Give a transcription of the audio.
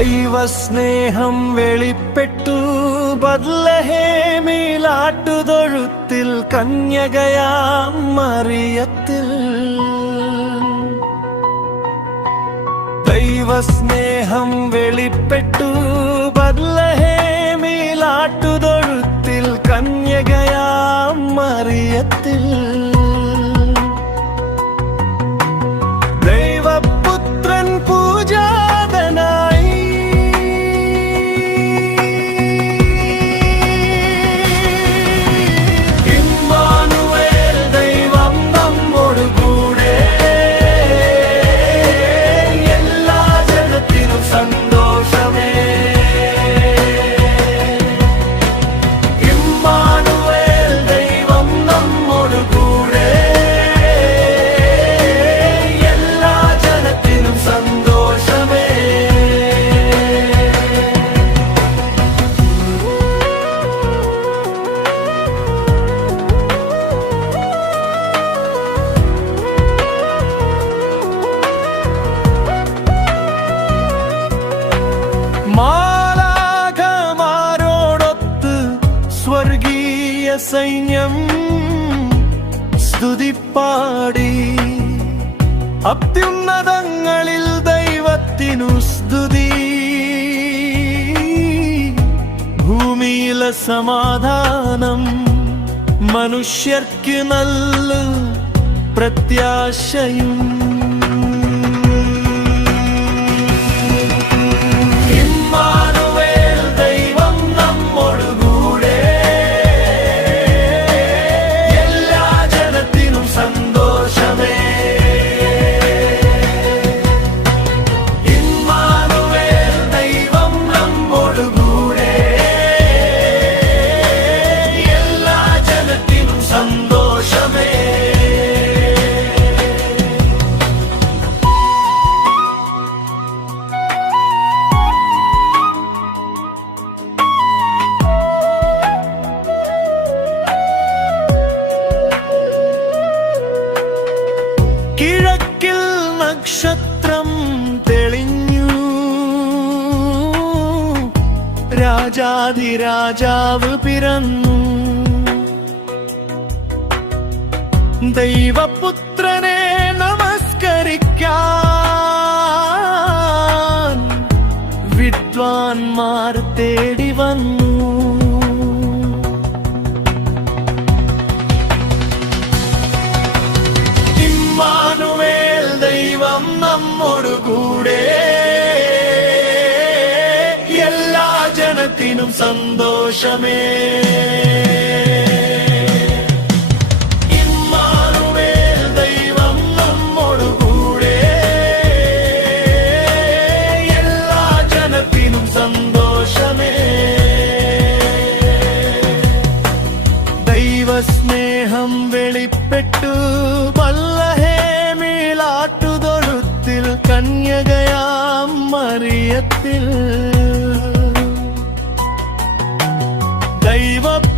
ദൈവസ്നേഹം വെളിപ്പെട്ടു. ബദ്ലഹേമിലാട്ടുതൊഴുത്തിൽ കന്യകയാം മറിയത്തിൽ. ദൈവസ്നേഹം വെളിപ്പെട്ടു. ബദ്ലഹേമിലാട്ടുതൊഴുത്തിൽ കന്യകയാം മറിയത്തിൽ. സ്വർഗീയ സൈന്യം സ്തുതിപ്പാടി. അത്യുന്നതങ്ങളിൽ ദൈവത്തിനു സ്തുതി. ഭൂമിയിലെ സമാധാനം മനുഷ്യർക്ക് നല്ല പ്രത്യാശയും. രാജാതിരാജാവ് പിറന്നു. ദൈവപുത്രനെ നമസ്കരിക്കാൻ വിദ്വാൻമാർ തേടി വന്നു. ഇമ്മാനുവേൽ ദൈവം നമ്മോടു കൂടെ ജനത്തിനും സന്തോഷമേ ഇമ്മാനുവേൽ ദൈവം നമ്മോട് കൂടെ എല്ലാ ജനത്തിനും സന്തോഷമേ ദൈവസ്നേഹം വെളിപ്പെട്ടു വല്ലഹേമിലാട്ടുതൊഴുത്തിൽ കന്യകയാം മറിയത്തിൽ ദൈവ